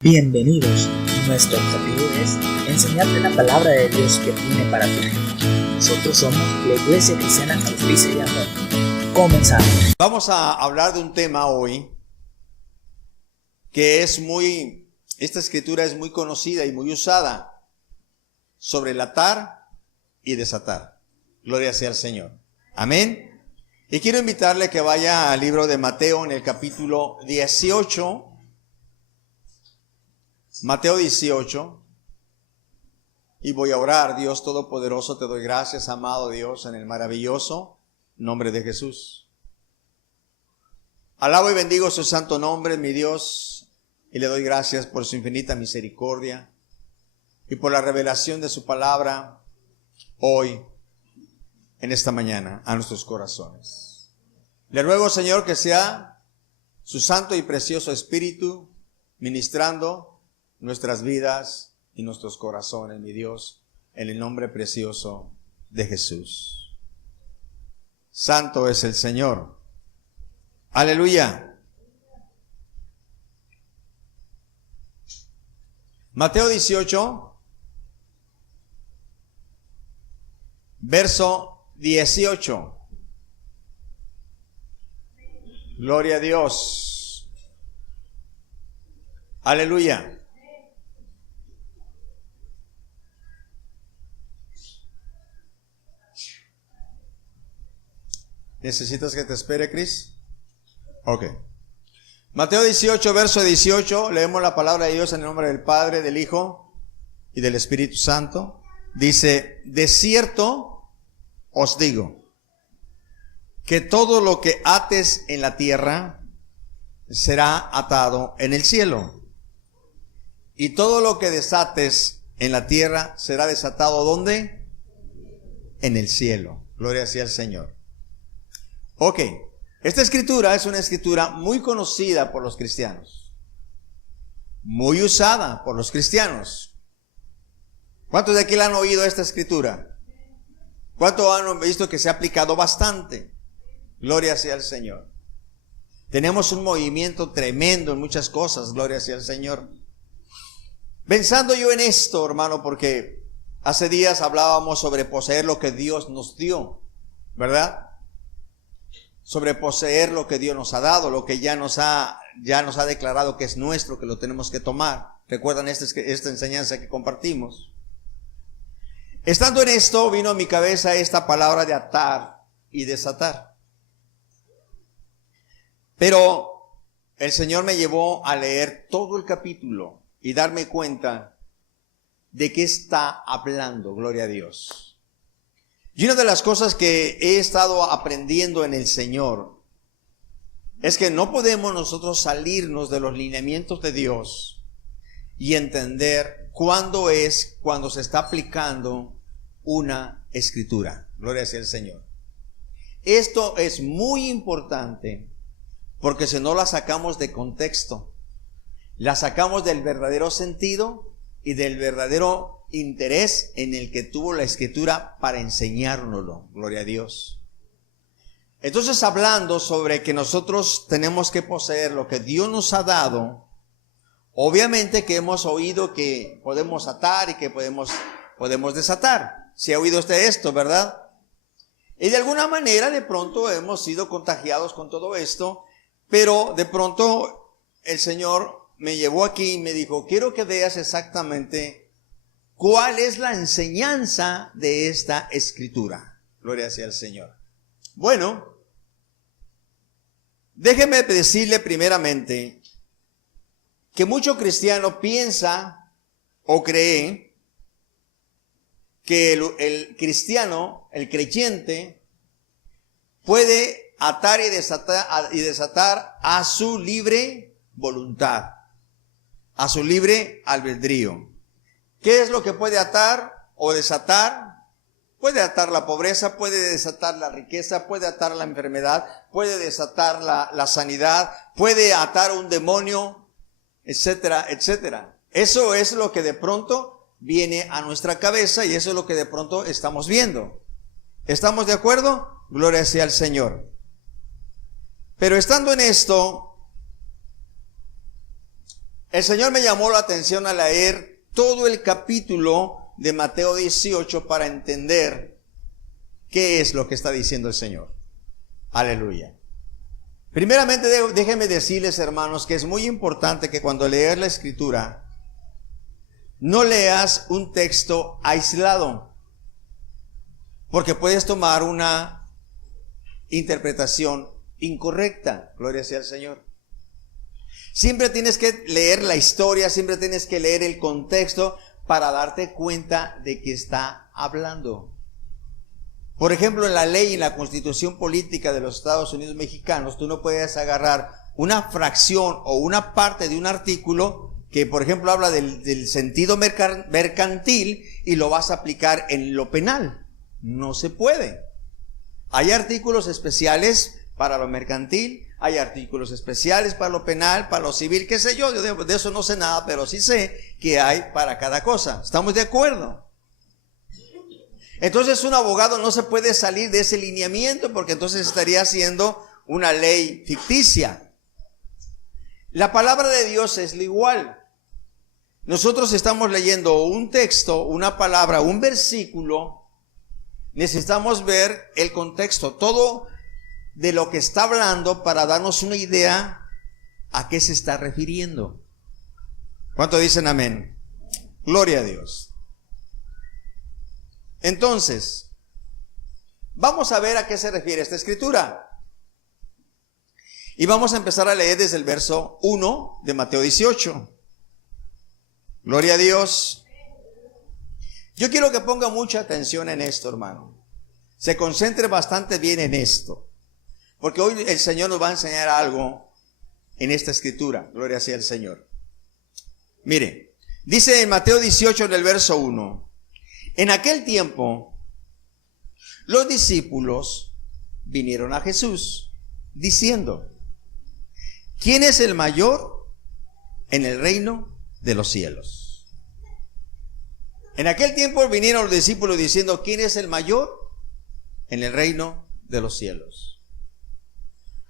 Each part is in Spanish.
Bienvenidos. Nuestro objetivo es enseñarte la palabra de Dios que tiene para tu vida. Nosotros somos la Iglesia Cristiana Justicia y Amor. Comenzamos. Vamos a hablar de un tema hoy que esta escritura es muy conocida y muy usada, sobre el atar y desatar. Gloria sea al Señor. Amén. Y quiero invitarle que vaya al libro de Mateo en el capítulo 18. Mateo 18, y voy a orar. Dios Todopoderoso, te doy gracias, amado Dios, en el maravilloso nombre de Jesús. Alabo y bendigo su santo nombre, mi Dios, y le doy gracias por su infinita misericordia y por la revelación de su palabra hoy, en esta mañana, a nuestros corazones. Le ruego, Señor, que sea su santo y precioso Espíritu ministrando nuestras vidas y nuestros corazones, mi Dios, en el nombre precioso de Jesús. Santo es el Señor. Aleluya. Mateo 18, verso 18. Gloria a Dios. Aleluya. ¿Necesitas que te espere, Cris? Ok. Mateo 18, verso 18, leemos la palabra de Dios en el nombre del Padre, del Hijo y del Espíritu Santo. Dice: de cierto os digo, que todo lo que ates en la tierra será atado en el cielo, y todo lo que desates en la tierra será desatado, ¿dónde? En el cielo. Gloria sea al Señor. Ok, esta escritura es una escritura muy conocida por los cristianos, muy usada por los cristianos. ¿Cuántos de aquí la han oído esta escritura? ¿Cuántos han visto que se ha aplicado bastante? Gloria sea al Señor. Tenemos un movimiento tremendo en muchas cosas, gloria sea al Señor. Pensando yo en esto, hermano, porque hace días hablábamos sobre poseer lo que Dios nos dio, ¿verdad? Sobre poseer lo que Dios nos ha dado, lo que ya nos ha declarado que es nuestro, que lo tenemos que tomar. ¿Recuerdan esta enseñanza que compartimos? Estando en esto, vino a mi cabeza esta palabra de atar y desatar. Pero el Señor me llevó a leer todo el capítulo y darme cuenta de qué está hablando, gloria a Dios. Y una de las cosas que he estado aprendiendo en el Señor es que no podemos nosotros salirnos de los lineamientos de Dios y entender cuándo se está aplicando una escritura. Gloria sea al Señor. Esto es muy importante porque si no la sacamos de contexto, la sacamos del verdadero sentido y del verdadero interés en el que tuvo la escritura para enseñárnoslo. Gloria a Dios. Entonces, hablando sobre que nosotros tenemos que poseer lo que Dios nos ha dado, obviamente que hemos oído que podemos atar y que podemos desatar. Si ha oído usted esto, ¿verdad? Y de alguna manera de pronto hemos sido contagiados con todo esto, pero de pronto el Señor me llevó aquí y me dijo: quiero que veas exactamente cuál es la enseñanza de esta escritura. Gloria sea al Señor. Bueno, déjeme decirle primeramente que mucho cristiano piensa o cree que el cristiano, el creyente, puede atar y desatar a su libre voluntad, a su libre albedrío. ¿Qué es lo que puede atar o desatar? Puede atar la pobreza, puede desatar la riqueza, puede atar la enfermedad, puede desatar la sanidad, puede atar un demonio, etcétera, etcétera. Eso es lo que de pronto viene a nuestra cabeza y eso es lo que de pronto estamos viendo. ¿Estamos de acuerdo? Gloria sea al Señor. Pero estando en esto, El Señor me llamó la atención a leer todo el capítulo de Mateo 18 para entender qué es lo que está diciendo el Señor. Aleluya. Primeramente, déjenme decirles, hermanos, que es muy importante que cuando leas la Escritura, no leas un texto aislado, porque puedes tomar una interpretación incorrecta. Gloria sea al Señor. Siempre tienes que leer la historia, siempre tienes que leer el contexto para darte cuenta de qué está hablando. Por ejemplo, en la ley y en la constitución política de los Estados Unidos mexicanos, tú no puedes agarrar una fracción o una parte de un artículo que, por ejemplo, habla del sentido mercantil y lo vas a aplicar en lo penal. No se puede. Hay artículos especiales para lo mercantil, hay artículos especiales para lo penal, para lo civil, qué sé yo de eso no sé nada, pero sí sé que hay para cada cosa. ¿Estamos de acuerdo? Entonces un abogado no se puede salir de ese lineamiento porque entonces estaría haciendo una ley ficticia. La palabra de Dios es lo igual. Nosotros estamos leyendo un texto, una palabra, un versículo. Necesitamos ver el contexto, todo de lo que está hablando para darnos una idea a qué se está refiriendo. ¿Cuánto dicen amén? Gloria a Dios. Entonces, vamos a ver a qué se refiere esta escritura. Y vamos a empezar a leer desde el verso 1 de Mateo 18. Gloria a Dios. Yo quiero que ponga mucha atención en esto, hermano. Se concentre bastante bien en esto. Porque hoy el Señor nos va a enseñar algo en esta escritura. Gloria sea al Señor. Mire, dice en Mateo 18 en el verso 1. En aquel tiempo, los discípulos vinieron a Jesús diciendo: ¿quién es el mayor en el reino de los cielos? En aquel tiempo vinieron los discípulos diciendo: ¿quién es el mayor en el reino de los cielos?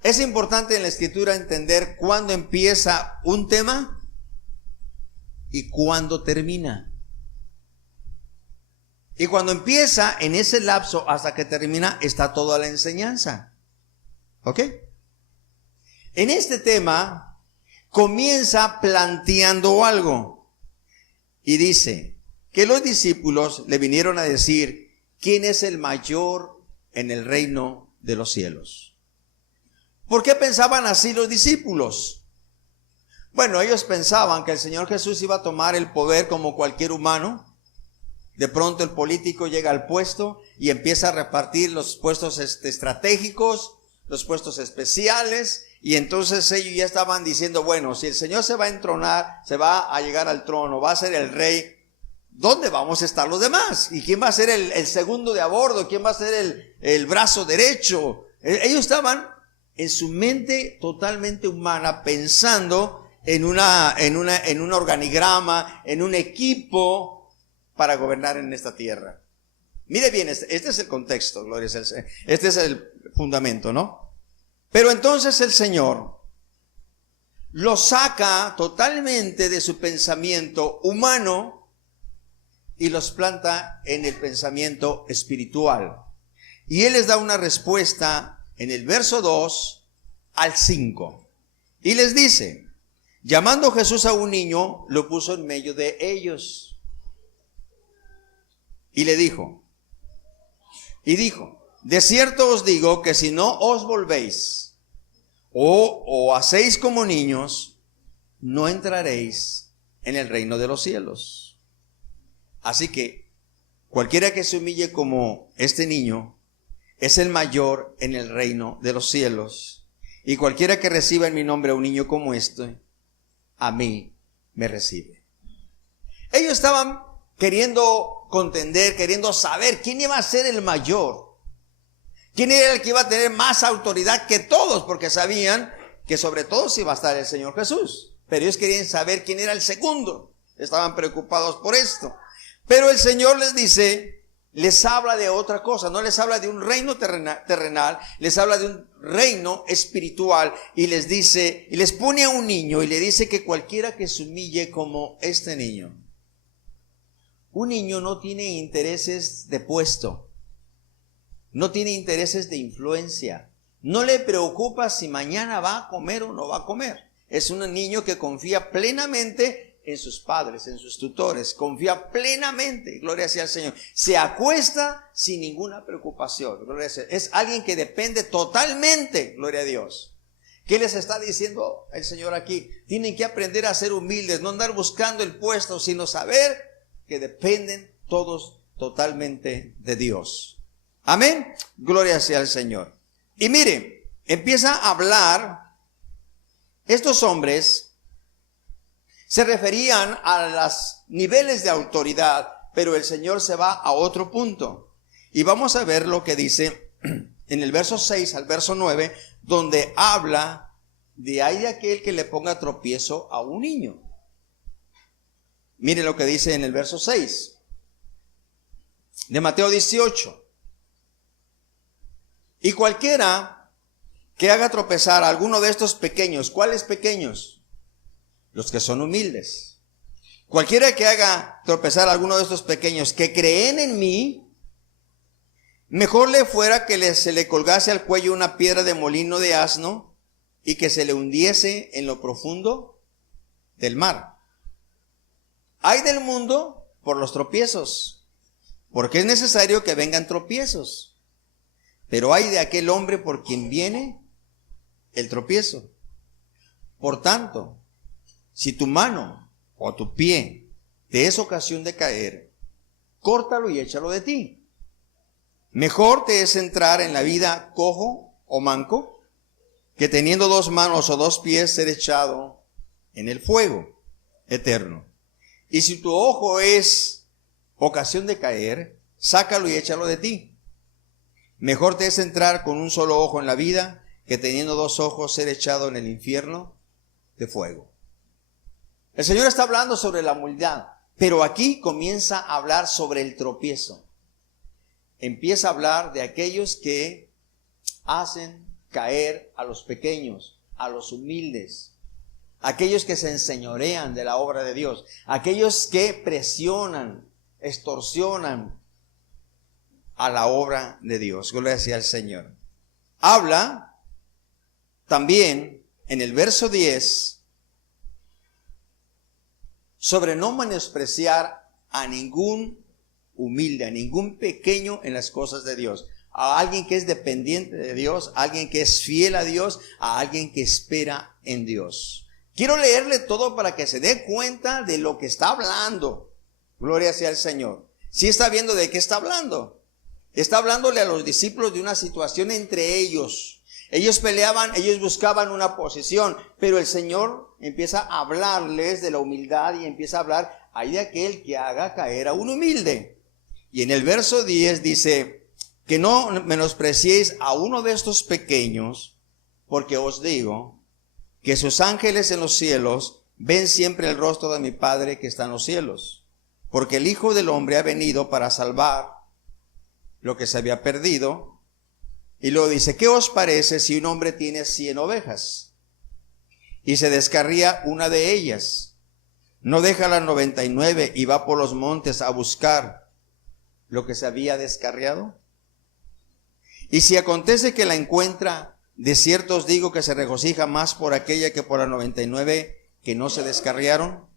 Es importante en la escritura entender cuándo empieza un tema y cuándo termina. Y cuando empieza, en ese lapso hasta que termina, está toda la enseñanza. ¿Ok? En este tema, comienza planteando algo. Y dice que los discípulos le vinieron a decir: ¿quién es el mayor en el reino de los cielos? ¿Por qué pensaban así los discípulos? Bueno, ellos pensaban que el Señor Jesús iba a tomar el poder como cualquier humano. De pronto el político llega al puesto y empieza a repartir los puestos estratégicos, los puestos especiales, y entonces ellos ya estaban diciendo: bueno, si el Señor se va a entronar, se va a llegar al trono, va a ser el rey, ¿dónde vamos a estar los demás? ¿Y quién va a ser el segundo de a bordo? ¿Quién va a ser el brazo derecho? Ellos estaban en su mente totalmente humana pensando en un organigrama, en un equipo para gobernar en esta tierra. Mire bien, este es el contexto, gloria al Señor. Este es el fundamento, ¿no? Pero entonces el Señor lo saca totalmente de su pensamiento humano y los planta en el pensamiento espiritual. Y Él les da una respuesta en el verso 2 al 5. Y les dice: llamando Jesús a un niño, lo puso en medio de ellos. Y le dijo, de cierto os digo que si no os volvéis o hacéis como niños, no entraréis en el reino de los cielos. Así que cualquiera que se humille como este niño es el mayor en el reino de los cielos. Y cualquiera que reciba en mi nombre a un niño como este, a mí me recibe. Ellos estaban queriendo contender, queriendo saber quién iba a ser el mayor, quién era el que iba a tener más autoridad que todos, porque sabían que sobre todo sí iba a estar el Señor Jesús, pero ellos querían saber quién era el segundo. Estaban preocupados por esto, pero el Señor les dice les habla de otra cosa, no les habla de un reino terrenal, les habla de un reino espiritual y les dice, y les pone a un niño y le dice que cualquiera que se humille como este niño. Un niño no tiene intereses de puesto, no tiene intereses de influencia, no le preocupa si mañana va a comer o no va a comer. Es un niño que confía plenamente en sus padres, en sus tutores, confía plenamente, gloria sea al Señor. Se acuesta sin ninguna preocupación, gloria sea. Es alguien que depende totalmente, gloria a Dios. ¿Qué les está diciendo el Señor aquí? Tienen que aprender a ser humildes, no andar buscando el puesto, sino saber que dependen todos totalmente de Dios. Amén, gloria sea al Señor. Y mire, empieza a hablar, estos hombres se referían a los niveles de autoridad, pero el Señor se va a otro punto. Y vamos a ver lo que dice en el verso 6 al verso 9, donde habla de ay de aquel que le ponga tropiezo a un niño. Mire lo que dice en el verso 6 de Mateo 18. Y cualquiera que haga tropezar a alguno de estos pequeños, ¿cuáles pequeños? Los que son humildes. Cualquiera que haga tropezar a alguno de estos pequeños que creen en mí, mejor le fuera que se le colgase al cuello una piedra de molino de asno y que se le hundiese en lo profundo del mar. Ay del mundo por los tropiezos, porque es necesario que vengan tropiezos. Pero ay de aquel hombre por quien viene el tropiezo. Por tanto, si tu mano o tu pie te es ocasión de caer, córtalo y échalo de ti. Mejor te es entrar en la vida cojo o manco, que teniendo 2 manos o 2 pies ser echado en el fuego eterno. Y si tu ojo es ocasión de caer, sácalo y échalo de ti. Mejor te es entrar con un solo ojo en la vida, que teniendo 2 ojos ser echado en el infierno de fuego. El Señor está hablando sobre la humildad, pero aquí comienza a hablar sobre el tropiezo. Empieza a hablar de aquellos que hacen caer a los pequeños, a los humildes, aquellos que se enseñorean de la obra de Dios, aquellos que presionan, extorsionan a la obra de Dios. Gloria sea al Señor. Habla también en el verso 10 sobre no menospreciar a ningún humilde, a ningún pequeño en las cosas de Dios, a alguien que es dependiente de Dios, a alguien que es fiel a Dios, a alguien que espera en Dios. Quiero leerle todo para que se dé cuenta de lo que está hablando. Gloria sea al Señor. ¿Sí está viendo de qué está hablando? Está hablándole a los discípulos de una situación entre ellos. Ellos peleaban, ellos buscaban una posición, pero el Señor empieza a hablarles de la humildad y empieza a hablar, ay de aquel que haga caer a un humilde. Y en el verso 10 dice, que no menospreciéis a uno de estos pequeños, porque os digo que sus ángeles en los cielos ven siempre el rostro de mi Padre que está en los cielos. Porque el Hijo del Hombre ha venido para salvar lo que se había perdido. Y luego dice, ¿qué os parece si un hombre tiene 100 ovejas y se descarría una de ellas? ¿No deja las 99 y va por los montes a buscar lo que se había descarriado? Y si acontece que la encuentra, de cierto os digo que se regocija más por aquella que por las 99 que no se descarriaron.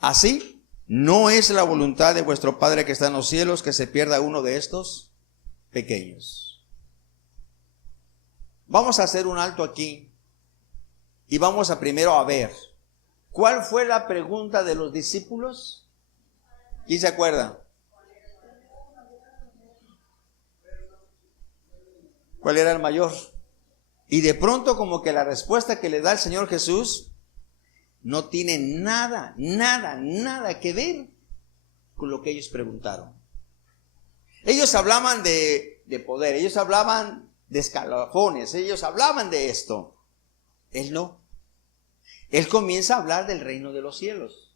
Así, no es la voluntad de vuestro Padre que está en los cielos que se pierda uno de estos pequeños. Vamos a hacer un alto aquí y vamos a primero a ver ¿cuál fue la pregunta de los discípulos? ¿Quién se acuerda? ¿Cuál era el mayor? Y de pronto como que la respuesta que le da el Señor Jesús no tiene nada que ver con lo que ellos preguntaron. Ellos hablaban de poder, ellos hablaban de escalafones, ellos hablaban de esto. Él no. Él comienza a hablar del reino de los cielos.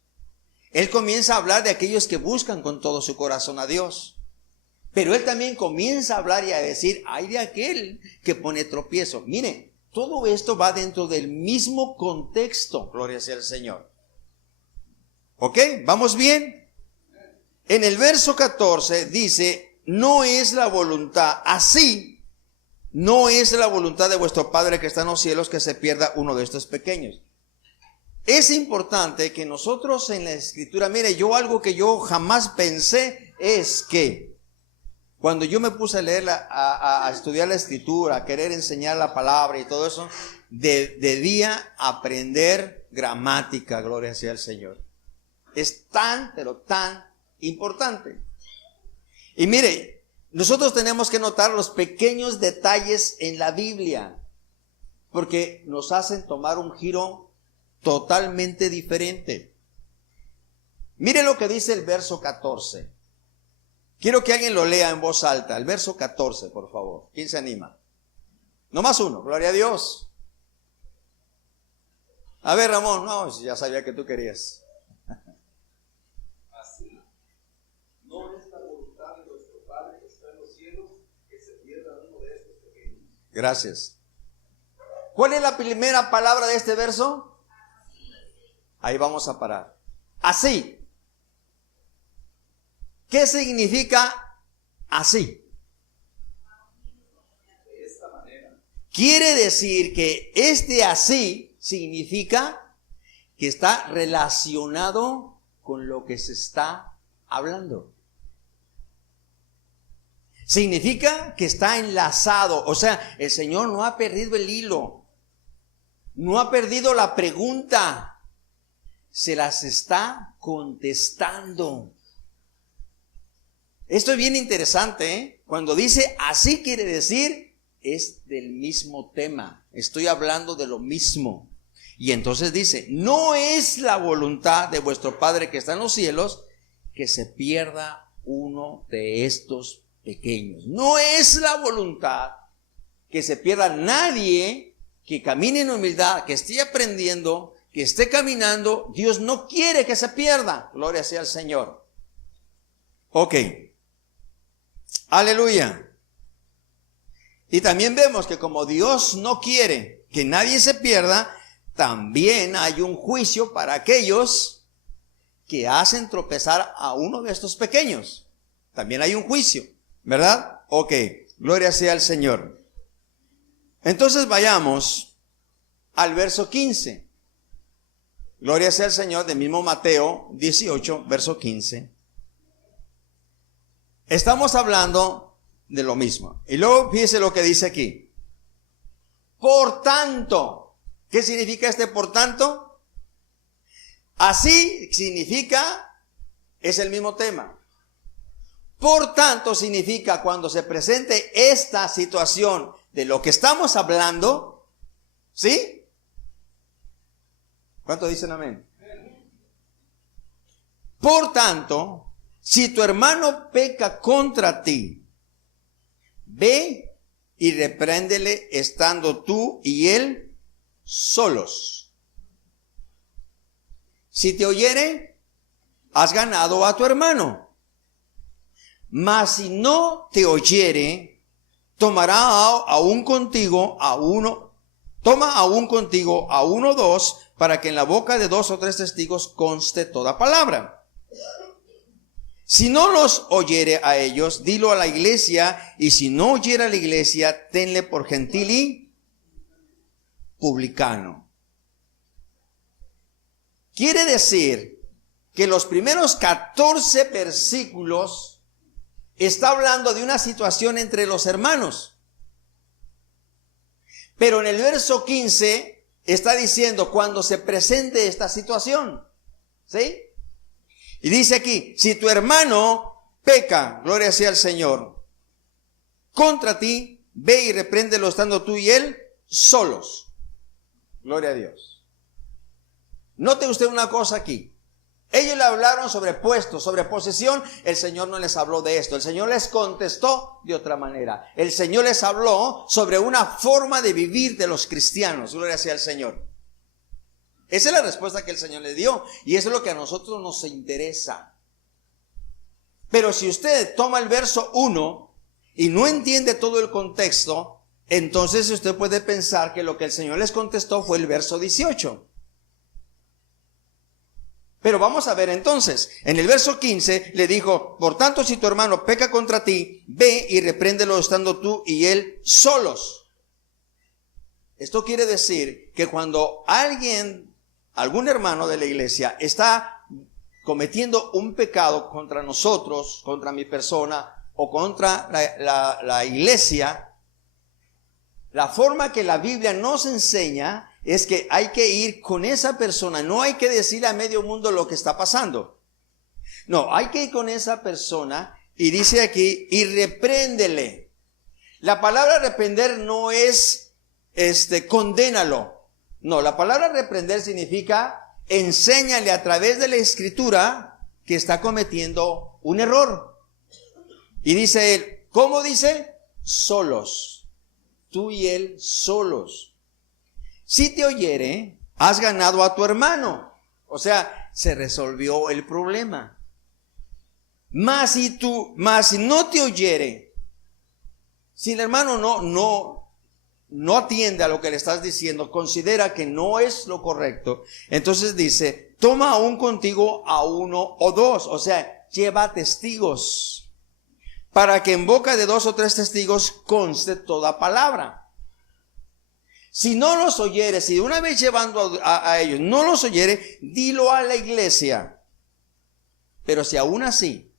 Él comienza a hablar de aquellos que buscan con todo su corazón a Dios. Pero él también comienza a hablar y a decir, ay de aquel que pone tropiezo. Mire, todo esto va dentro del mismo contexto, gloria sea al Señor. ¿Ok? ¿Vamos bien? En el verso 14 dice, no es la voluntad, así, no es la voluntad de vuestro Padre que está en los cielos que se pierda uno de estos pequeños. Es importante que nosotros en la Escritura, mire, algo que yo jamás pensé es que cuando yo me puse a leer, a estudiar la Escritura, a querer enseñar la palabra y todo eso, debía aprender gramática, gloria sea al Señor. Es tan, pero tan importante. Y mire, nosotros tenemos que notar los pequeños detalles en la Biblia, porque nos hacen tomar un giro totalmente diferente. Mire lo que dice el verso 14. Quiero que alguien lo lea en voz alta, el verso 14, por favor. ¿Quién se anima? No más uno, gloria a Dios. A ver, Ramón, no, ya sabía que tú querías. Así, no es la voluntad de nuestro Padre que está en los cielos que se pierda uno de estos pequeños. Gracias. ¿Cuál es la primera palabra de este verso? Ahí vamos a parar. Así. ¿Qué significa así? De esta manera. Quiere decir que este así significa que está relacionado con lo que se está hablando. Significa que está enlazado. O sea, el Señor no ha perdido el hilo. No ha perdido la pregunta. Se las está contestando. Esto es bien interesante, ¿eh? Cuando dice así quiere decir es del mismo tema. Estoy hablando de lo mismo. Y entonces dice, no es la voluntad de vuestro Padre que está en los cielos que se pierda uno de estos pequeños. No es la voluntad que se pierda nadie que camine en humildad, que esté aprendiendo, que esté caminando. Dios no quiere que se pierda. Gloria sea al Señor. Ok. Aleluya. Y también vemos que como Dios no quiere que nadie se pierda, también hay un juicio para aquellos que hacen tropezar a uno de estos pequeños. También hay un juicio, ¿verdad? Ok, gloria sea al Señor. Entonces vayamos al verso 15. Gloria sea al Señor, del mismo Mateo 18, verso 15. Estamos hablando de lo mismo. Y luego fíjese lo que dice aquí. Por tanto, ¿qué significa este por tanto? Así significa, es el mismo tema. Por tanto significa cuando se presente esta situación de lo que estamos hablando, ¿sí? ¿Cuántos dicen amén? Por tanto, si tu hermano peca contra ti, ve y repréndele estando tú y él solos. Si te oyere, has ganado a tu hermano. Mas si no te oyere, tomará aún contigo a uno, toma aún contigo a uno o dos, para que en la boca de 2 o 3 testigos conste toda palabra. Si no los oyere a ellos, dilo a la iglesia, y si no oyere a la iglesia, tenle por gentil y publicano. Quiere decir que los primeros 14 versículos está hablando de una situación entre los hermanos. Pero en el verso 15 está diciendo cuando se presente esta situación. ¿Sí? Y dice aquí, si tu hermano peca, gloria sea al Señor, contra ti, ve y repréndelo estando tú y él solos. Gloria a Dios. Note usted una cosa aquí. Ellos le hablaron sobre puestos, sobre posesión. El Señor no les habló de esto. El Señor les contestó de otra manera. El Señor les habló sobre una forma de vivir de los cristianos. Gloria sea al Señor. Esa es la respuesta que el Señor le dio. Y eso es lo que a nosotros nos interesa. Pero si usted toma el verso 1 y no entiende todo el contexto, entonces usted puede pensar que lo que el Señor les contestó fue el verso 18. Pero vamos a ver entonces, en el verso 15 le dijo, por tanto si tu hermano peca contra ti, ve y repréndelo estando tú y él solos. Esto quiere decir que cuando algún hermano de la iglesia está cometiendo un pecado contra nosotros, contra mi persona o contra la iglesia, la forma que la Biblia nos enseña es que hay que ir con esa persona. No hay que decirle a medio mundo lo que está pasando. No, hay que ir con esa persona y dice aquí, y repréndele. La palabra reprender no es condénalo. No, la palabra reprender significa enséñale a través de la escritura que está cometiendo un error. Y dice él, ¿cómo dice? Solos. Tú y él solos. Si te oyere, has ganado a tu hermano. O sea, se resolvió el problema. Mas si no te oyere, si el hermano no atiende a lo que le estás diciendo, considera que no es lo correcto, entonces dice, toma aún contigo a uno o dos, o sea, lleva testigos, para que en boca de 2 o 3 testigos conste toda palabra. Si no los oyere, si una vez llevando a ellos no los oyere, dilo a la iglesia. Pero si aún así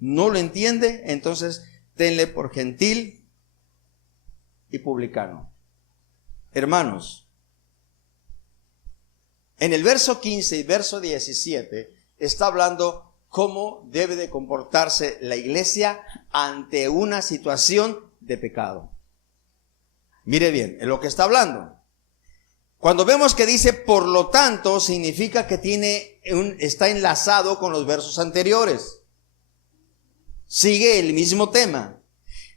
no lo entiende, entonces tenle por gentil y publicano. Hermanos, en el verso 15 y verso 17 está hablando cómo debe de comportarse la iglesia ante una situación de pecado. Mire bien, en lo que está hablando. Cuando vemos que dice por lo tanto, significa que está enlazado con los versos anteriores. Sigue el mismo tema.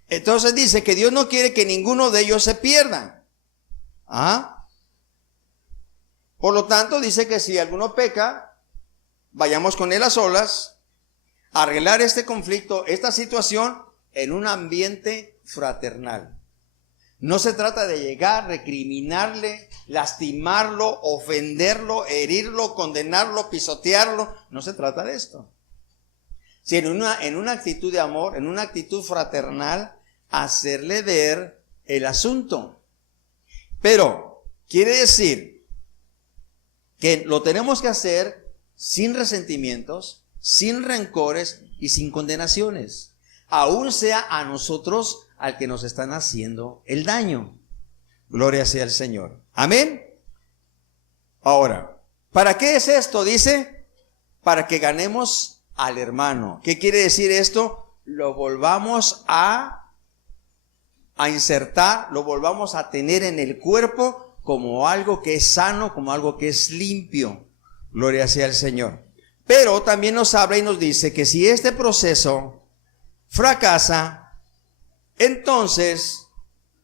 Entonces dice que Dios no quiere que ninguno de ellos se pierda. Por lo tanto, dice que si alguno peca, vayamos con él a solas, a arreglar este conflicto, esta situación, en un ambiente fraternal. No se trata de llegar, recriminarle, lastimarlo, ofenderlo, herirlo, condenarlo, pisotearlo. No se trata de esto. Si en una actitud de amor, en una actitud fraternal, hacerle ver el asunto. Pero quiere decir que lo tenemos que hacer sin resentimientos, sin rencores y sin condenaciones. Aún sea a nosotros al que nos están haciendo el daño. Gloria sea al Señor. Amén. Ahora, ¿para qué es esto? Dice, para que ganemos al hermano. ¿Qué quiere decir esto? Lo volvamos a insertar, lo volvamos a tener en el cuerpo como algo que es sano, como algo que es limpio. Gloria sea al Señor. Pero también nos habla y nos dice que si este proceso fracasa, entonces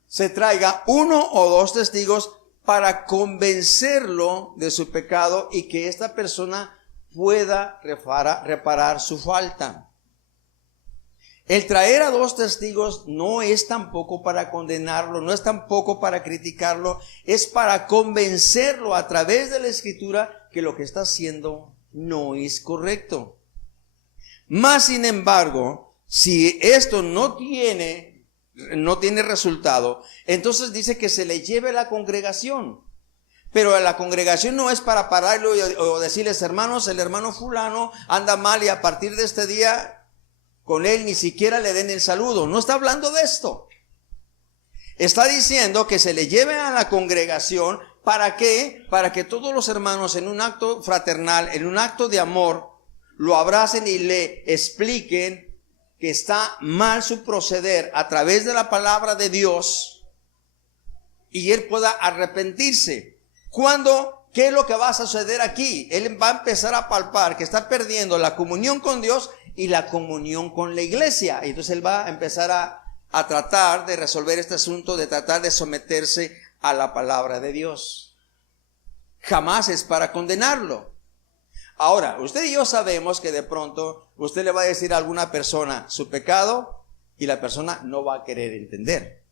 se traiga 1 o 2 testigos para convencerlo de su pecado y que esta persona pueda reparar su falta. El traer a 2 testigos no es tampoco para condenarlo, no es tampoco para criticarlo, es para convencerlo a través de la escritura que lo que está haciendo no es correcto. Más sin embargo, si esto no tiene resultado, entonces dice que se le lleve a la congregación. Pero la congregación no es para pararlo o decirles, hermanos, el hermano fulano anda mal y a partir de este día con él ni siquiera le den el saludo. No está hablando de esto. Está diciendo que se le lleve a la congregación. ¿Para qué? Para que todos los hermanos en un acto fraternal, en un acto de amor, lo abracen y le expliquen que está mal su proceder a través de la palabra de Dios y él pueda arrepentirse. ¿Qué es lo que va a suceder aquí? Él va a empezar a palpar que está perdiendo la comunión con Dios y la comunión con la iglesia. Y entonces él va a empezar a tratar de resolver este asunto, de tratar de someterse a la palabra de Dios. Jamás es para condenarlo. Ahora, usted y yo sabemos que de pronto usted le va a decir a alguna persona su pecado y la persona no va a querer entender.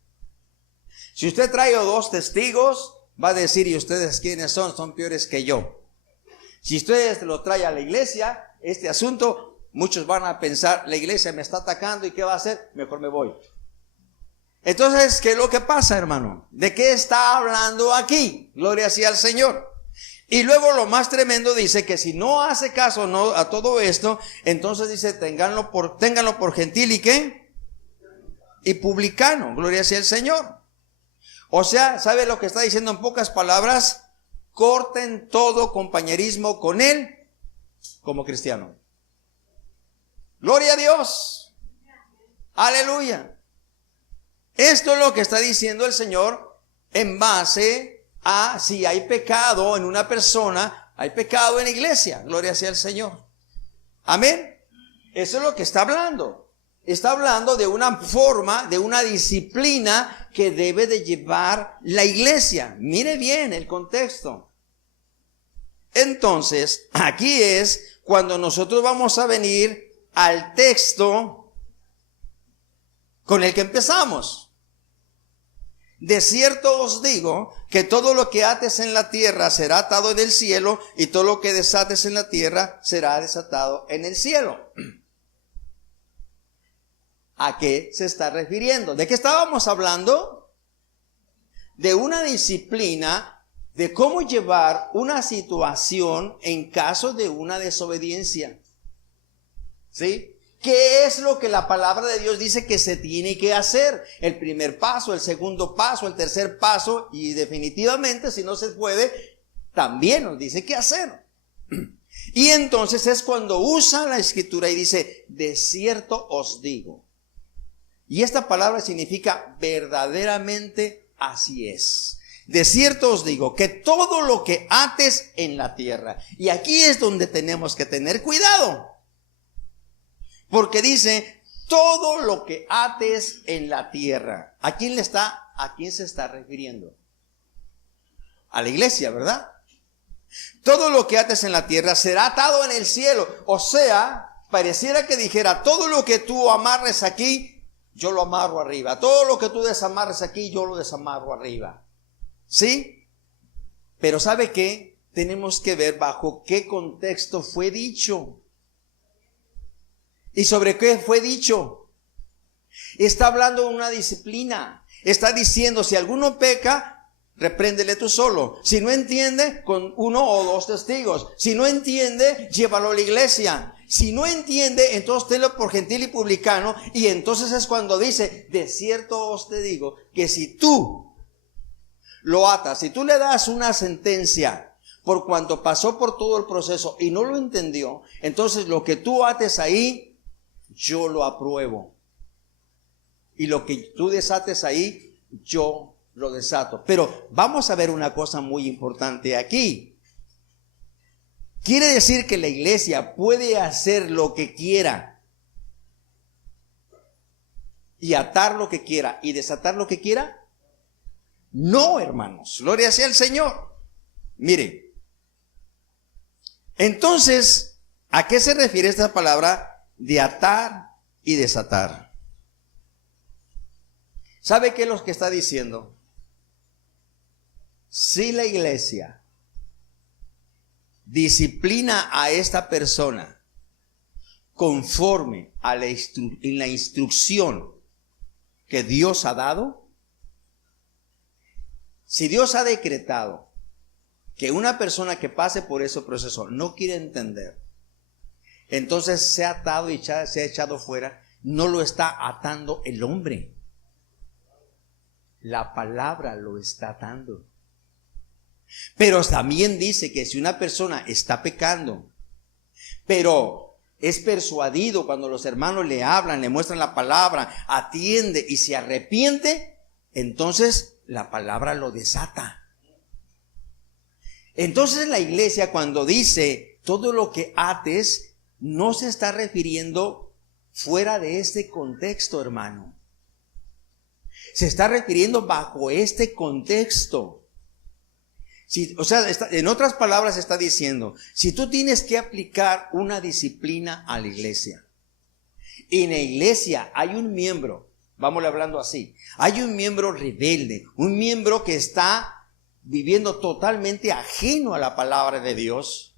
Si usted trae dos testigos, va a decir, ¿y ustedes quiénes son? Son peores que yo. Si usted lo trae a la iglesia, este asunto, muchos van a pensar, la iglesia me está atacando y ¿qué va a hacer? Mejor me voy. Entonces, ¿qué es lo que pasa, hermano? ¿De qué está hablando aquí? Gloria sea al Señor. Y luego lo más tremendo dice que si no hace caso no a todo esto, entonces dice, ténganlo por gentil y ¿qué? Y publicano, gloria sea el Señor. O sea, ¿sabe lo que está diciendo en pocas palabras? Corten todo compañerismo con él como cristiano. Gloria a Dios. Aleluya. Esto es lo que está diciendo el Señor en base a si hay pecado en una persona, hay pecado en la iglesia. Gloria sea al Señor. Amén. Eso es lo que está hablando. Está hablando de una forma, de una disciplina que debe de llevar la iglesia. Mire bien el contexto. Entonces, aquí es cuando nosotros vamos a venir al texto con el que empezamos. De cierto os digo que todo lo que ates en la tierra será atado en el cielo, y todo lo que desates en la tierra será desatado en el cielo. ¿A qué se está refiriendo? ¿De qué estábamos hablando? De una disciplina de cómo llevar una situación en caso de una desobediencia. ¿Sí? ¿Qué es lo que la palabra de Dios dice que se tiene que hacer? El primer paso, el segundo paso, el tercer paso, y definitivamente si no se puede, también nos dice qué hacer. Y entonces es cuando usa la escritura y dice, de cierto os digo. Y esta palabra significa verdaderamente así es. De cierto os digo que todo lo que ates en la tierra. Y aquí es donde tenemos que tener cuidado. Porque dice, todo lo que ates en la tierra. ¿A quién se está refiriendo? A la iglesia, ¿verdad? Todo lo que ates en la tierra será atado en el cielo. O sea, pareciera que dijera, todo lo que tú amarres aquí, yo lo amarro arriba. Todo lo que tú desamarres aquí, yo lo desamarro arriba. ¿Sí? Pero ¿sabe qué? Tenemos que ver bajo qué contexto fue dicho. ¿Y sobre qué fue dicho? Está hablando de una disciplina. Está diciendo, si alguno peca, repréndele tú solo. Si no entiende, con uno o dos testigos. Si no entiende, llévalo a la iglesia. Si no entiende, entonces tenlo por gentil y publicano. Y entonces es cuando dice, de cierto os te digo, que si tú lo atas, si tú le das una sentencia por cuanto pasó por todo el proceso y no lo entendió, entonces lo que tú ates ahí, yo lo apruebo. Y lo que tú desates ahí, yo lo desato. Pero vamos a ver una cosa muy importante aquí. ¿Quiere decir que la iglesia puede hacer lo que quiera y atar lo que quiera y desatar lo que quiera? No, hermanos. Gloria sea al Señor. Mire. Entonces, ¿a qué se refiere esta palabra de atar y desatar? ¿Sabe qué es lo que está diciendo? Si la iglesia disciplina a esta persona conforme a la instrucción que Dios ha dado, si Dios ha decretado que una persona que pase por ese proceso no quiere entender, entonces se ha atado y se ha echado fuera. No lo está atando el hombre. La palabra lo está atando. Pero también dice que si una persona está pecando, pero es persuadido cuando los hermanos le hablan, le muestran la palabra, atiende y se arrepiente, entonces la palabra lo desata. Entonces la iglesia, cuando dice todo lo que ates, no se está refiriendo fuera de este contexto, hermano. Se está refiriendo bajo este contexto. O sea, en otras palabras está diciendo, si tú tienes que aplicar una disciplina a la iglesia, y en la iglesia hay un miembro, vamos hablando así, hay un miembro rebelde, un miembro que está viviendo totalmente ajeno a la palabra de Dios,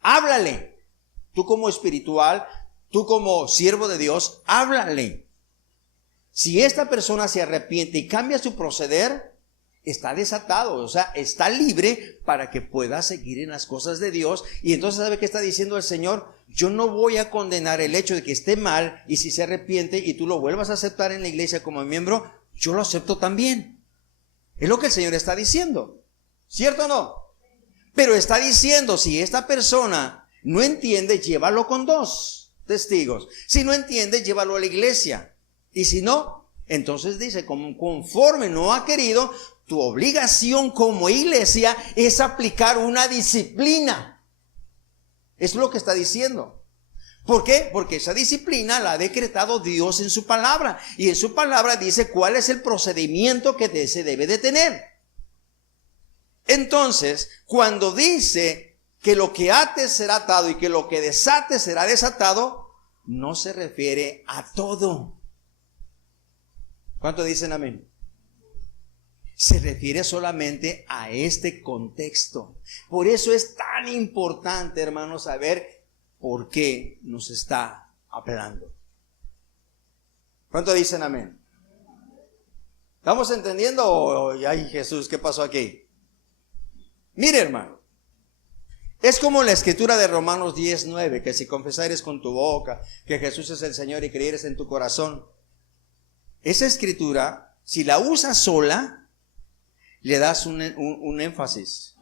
háblale. Tú como espiritual, tú como siervo de Dios, háblale. Si esta persona se arrepiente y cambia su proceder, está desatado, o sea, está libre para que pueda seguir en las cosas de Dios. Y entonces, ¿sabe qué está diciendo el Señor? Yo no voy a condenar el hecho de que esté mal, y si se arrepiente y tú lo vuelvas a aceptar en la iglesia como miembro, yo lo acepto también. Es lo que el Señor está diciendo, ¿cierto o no? Pero está diciendo, si esta persona no entiende, llévalo con 2 testigos. Si no entiende, llévalo a la iglesia. Y si no, entonces dice, conforme no ha querido, tu obligación como iglesia es aplicar una disciplina. Es lo que está diciendo. ¿Por qué? Porque esa disciplina la ha decretado Dios en su palabra. Y en su palabra dice cuál es el procedimiento que se debe de tener. Entonces, cuando dice que lo que ates será atado y que lo que desates será desatado, no se refiere a todo. ¿Cuánto dicen amén? Se refiere solamente a este contexto. Por eso es tan importante, hermanos, saber por qué nos está hablando. ¿Cuánto dicen amén? ¿Estamos entendiendo? Ay, Jesús, ¿qué pasó aquí? Mire, hermano, es como la escritura de Romanos 10:9, que si confesares con tu boca que Jesús es el Señor y creyeres en tu corazón, esa escritura, si la usas sola, le das un énfasis.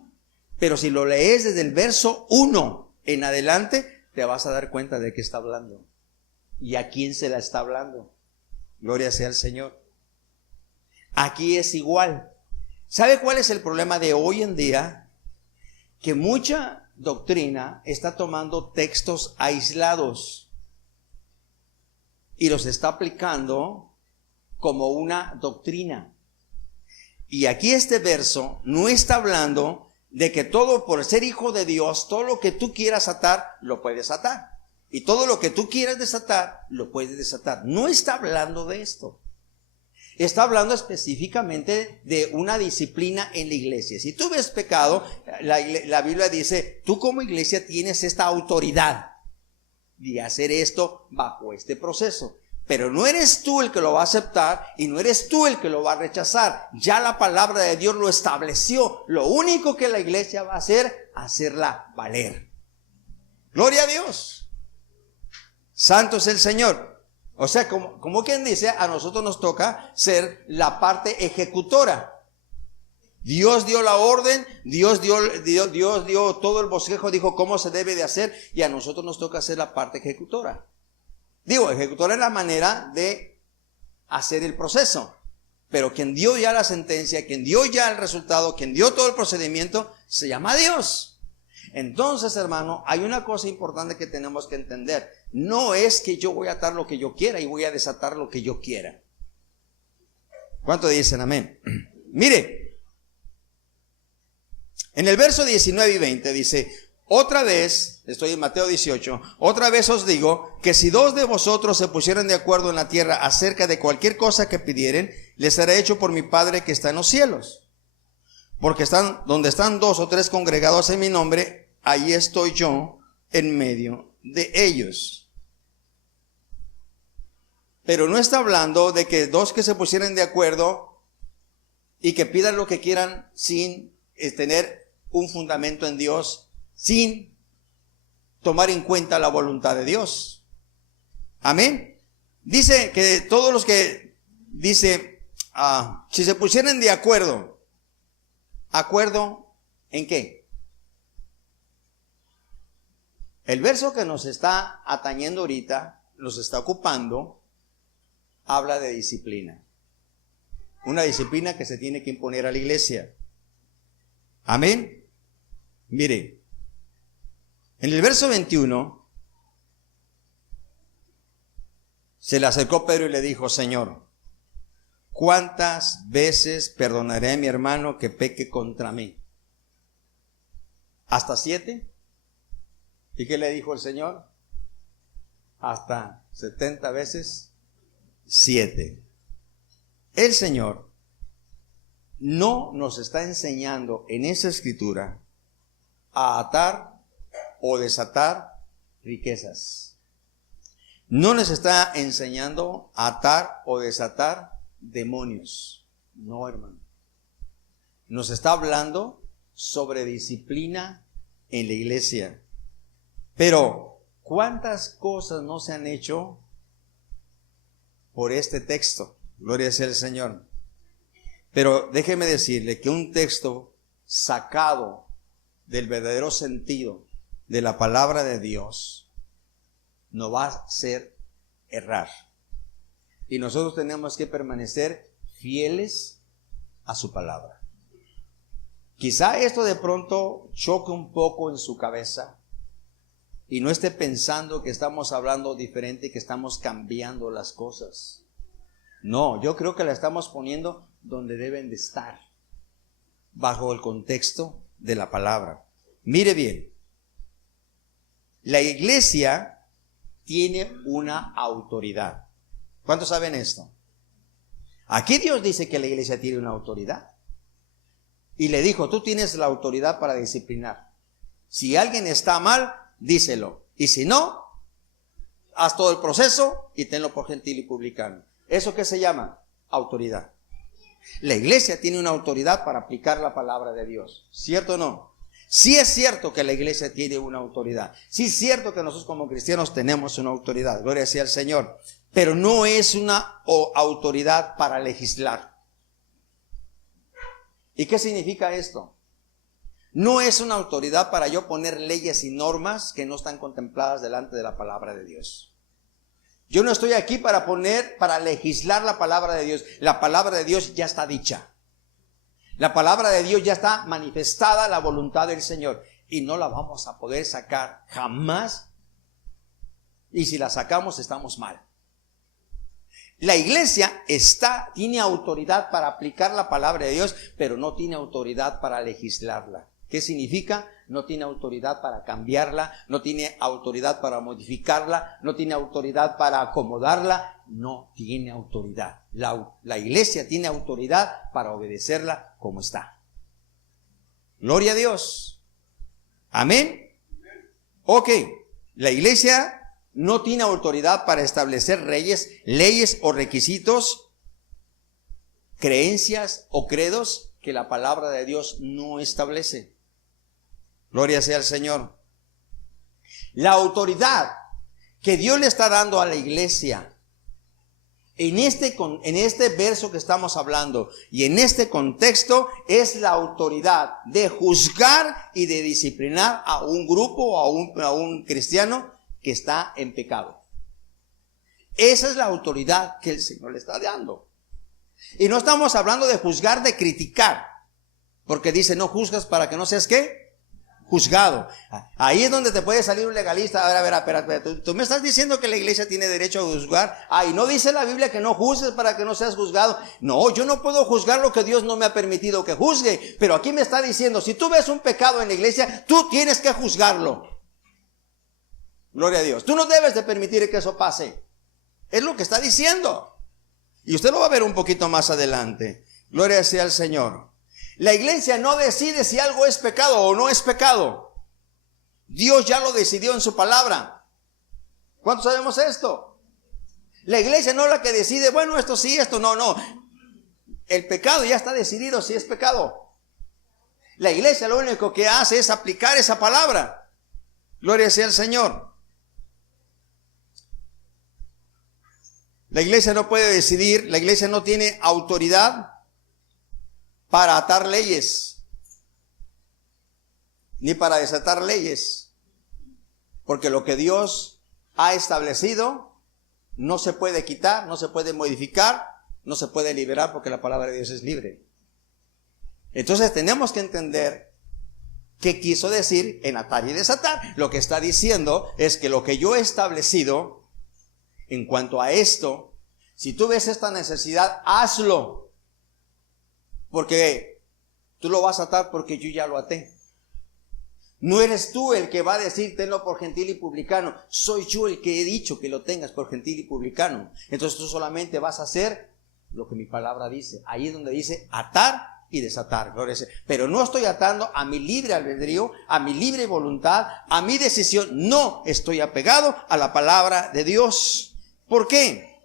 Pero si lo lees desde el verso 1 en adelante, te vas a dar cuenta de qué está hablando y a quién se la está hablando. Gloria sea al Señor. Aquí es igual. ¿Sabe cuál es el problema de hoy en día? Que mucha doctrina está tomando textos aislados y los está aplicando como una doctrina. Y aquí este verso no está hablando de que todo, por ser hijo de Dios, todo lo que tú quieras atar, lo puedes atar. Y todo lo que tú quieras desatar, lo puedes desatar. No está hablando de esto. Está hablando específicamente de una disciplina en la iglesia. Si tú ves pecado, la Biblia dice, tú como iglesia tienes esta autoridad de hacer esto bajo este proceso. Pero no eres tú el que lo va a aceptar y no eres tú el que lo va a rechazar. Ya la palabra de Dios lo estableció. Lo único que la iglesia va a hacer, hacerla valer. Gloria a Dios. Santo es el Señor. O sea, como quien dice, a nosotros nos toca ser la parte ejecutora. Dios dio la orden, Dios dio todo el bosquejo, dijo cómo se debe de hacer, y a nosotros nos toca ser la parte ejecutora. Digo, ejecutora es la manera de hacer el proceso, pero quien dio ya la sentencia, quien dio ya el resultado, quien dio todo el procedimiento, se llama Dios. Entonces, hermano, hay una cosa importante que tenemos que entender. No es que yo voy a atar lo que yo quiera y voy a desatar lo que yo quiera. ¿Cuánto dicen amén? Mire, en el verso 19 y 20 dice, otra vez, estoy en Mateo 18, otra vez os digo que si 2 de vosotros se pusieran de acuerdo en la tierra acerca de cualquier cosa que pidieren, les será hecho por mi Padre que está en los cielos. Porque donde están 2 o 3 congregados en mi nombre, ahí estoy yo en medio de ellos. Pero no está hablando de que 2 que se pusieran de acuerdo y que pidan lo que quieran sin tener un fundamento en Dios, sin tomar en cuenta la voluntad de Dios. Amén. Dice que todos los que, si se pusieran de acuerdo, ¿acuerdo en qué? El verso que nos está atañendo ahorita, nos está ocupando, habla de disciplina. Una disciplina que se tiene que imponer a la iglesia. Amén. Mire, en el verso 21, se le acercó Pedro y le dijo, Señor, ¿cuántas veces perdonaré a mi hermano que peque contra mí? ¿Hasta 7? ¿Y qué le dijo el Señor? Hasta 70 veces 7. El Señor no nos está enseñando en esa escritura a atar o desatar riquezas. No nos está enseñando a atar o desatar demonios. No, hermano. Nos está hablando sobre disciplina en la iglesia. Pero, ¿cuántas cosas no se han hecho por este texto? Gloria sea al Señor. Pero déjeme decirle que un texto sacado del verdadero sentido de la palabra de Dios no va a hacer errar. Y nosotros tenemos que permanecer fieles a su palabra. Quizá esto de pronto choque un poco en su cabeza y no esté pensando que estamos hablando diferente y que estamos cambiando las cosas. No, yo creo que la estamos poniendo donde deben de estar, bajo el contexto de la palabra. Mire bien, la iglesia tiene una autoridad. ¿Cuántos saben esto? Aquí Dios dice que la iglesia tiene una autoridad. Y le dijo, tú tienes la autoridad para disciplinar. Si alguien está mal, díselo. Y si no, haz todo el proceso y tenlo por gentil y publicano. ¿Eso qué se llama? Autoridad. La iglesia tiene una autoridad para aplicar la palabra de Dios. ¿Cierto o no? Sí es cierto que la iglesia tiene una autoridad. Sí es cierto que nosotros como cristianos tenemos una autoridad. Gloria sea al Señor. Pero no es una autoridad para legislar. ¿Y qué significa esto? No es una autoridad para yo poner leyes y normas que no están contempladas delante de la palabra de Dios. Yo no estoy aquí para legislar la palabra de Dios. La palabra de Dios ya está dicha. La palabra de Dios ya está manifestada, la voluntad del Señor. Y no la vamos a poder sacar jamás. Y si la sacamos, estamos mal. La iglesia tiene autoridad para aplicar la palabra de Dios, pero no tiene autoridad para legislarla. ¿Qué significa? No tiene autoridad para cambiarla, no tiene autoridad para modificarla, no tiene autoridad para acomodarla, no tiene autoridad. La iglesia tiene autoridad para obedecerla como está. Gloria a Dios. Amén. Ok, la iglesia no tiene autoridad para establecer leyes o requisitos, creencias o credos que la palabra de Dios no establece. Gloria sea al Señor. La autoridad que Dios le está dando a la iglesia en este verso que estamos hablando y en este contexto es la autoridad de juzgar y de disciplinar a un grupo o a un cristiano que está en pecado. Esa es la autoridad que el Señor le está dando. Y no estamos hablando de juzgar, de criticar, porque dice no juzgas para que no seas ¿qué? Juzgado. Ahí es donde te puede salir un legalista. A ver, espera, tú me estás diciendo que la iglesia tiene derecho a juzgar. Y no dice la Biblia que no juzgues para que no seas juzgado. No, yo no puedo juzgar lo que Dios no me ha permitido que juzgue. Pero aquí me está diciendo, si tú ves un pecado en la iglesia, tú tienes que juzgarlo. Gloria a Dios. Tú no debes de permitir que eso pase. Es lo que está diciendo. Y usted lo va a ver un poquito más adelante. Gloria sea al Señor. La iglesia no decide si algo es pecado o no es pecado. Dios ya lo decidió en su palabra. ¿Cuántos sabemos esto? La iglesia no es la que decide, bueno, esto sí, esto no. El pecado ya está decidido si es pecado. La iglesia lo único que hace es aplicar esa palabra. Gloria sea al Señor. La iglesia no puede decidir, la iglesia no tiene autoridad para atar leyes, ni para desatar leyes, porque lo que Dios ha establecido no se puede quitar, no se puede modificar, no se puede liberar, porque la palabra de Dios es libre. Entonces tenemos que entender qué quiso decir en atar y desatar. Lo que está diciendo es que lo que yo he establecido en cuanto a esto, si tú ves esta necesidad, hazlo. Porque tú lo vas a atar porque yo ya lo até. No eres tú el que va a decir tenlo por gentil y publicano. Soy yo el que he dicho que lo tengas por gentil y publicano. Entonces tú solamente vas a hacer lo que mi palabra dice. Ahí es donde dice atar y desatar. Pero no estoy atando a mi libre albedrío, a mi libre voluntad, a mi decisión. No estoy apegado a la palabra de Dios. ¿Por qué?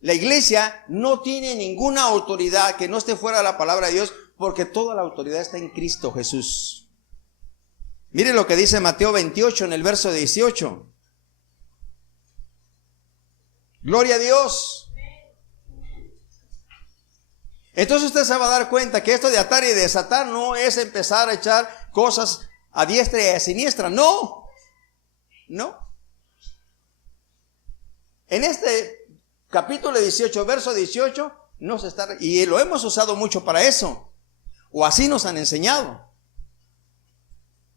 La iglesia no tiene ninguna autoridad que no esté fuera de la palabra de Dios, porque toda la autoridad está en Cristo Jesús. Mire lo que dice Mateo 28 en el verso 18. Gloria a Dios. Entonces usted se va a dar cuenta que esto de atar y desatar no es empezar a echar cosas a diestra y a siniestra. No. No. En este capítulo 18, verso 18, no se está, y lo hemos usado mucho para eso. O así nos han enseñado.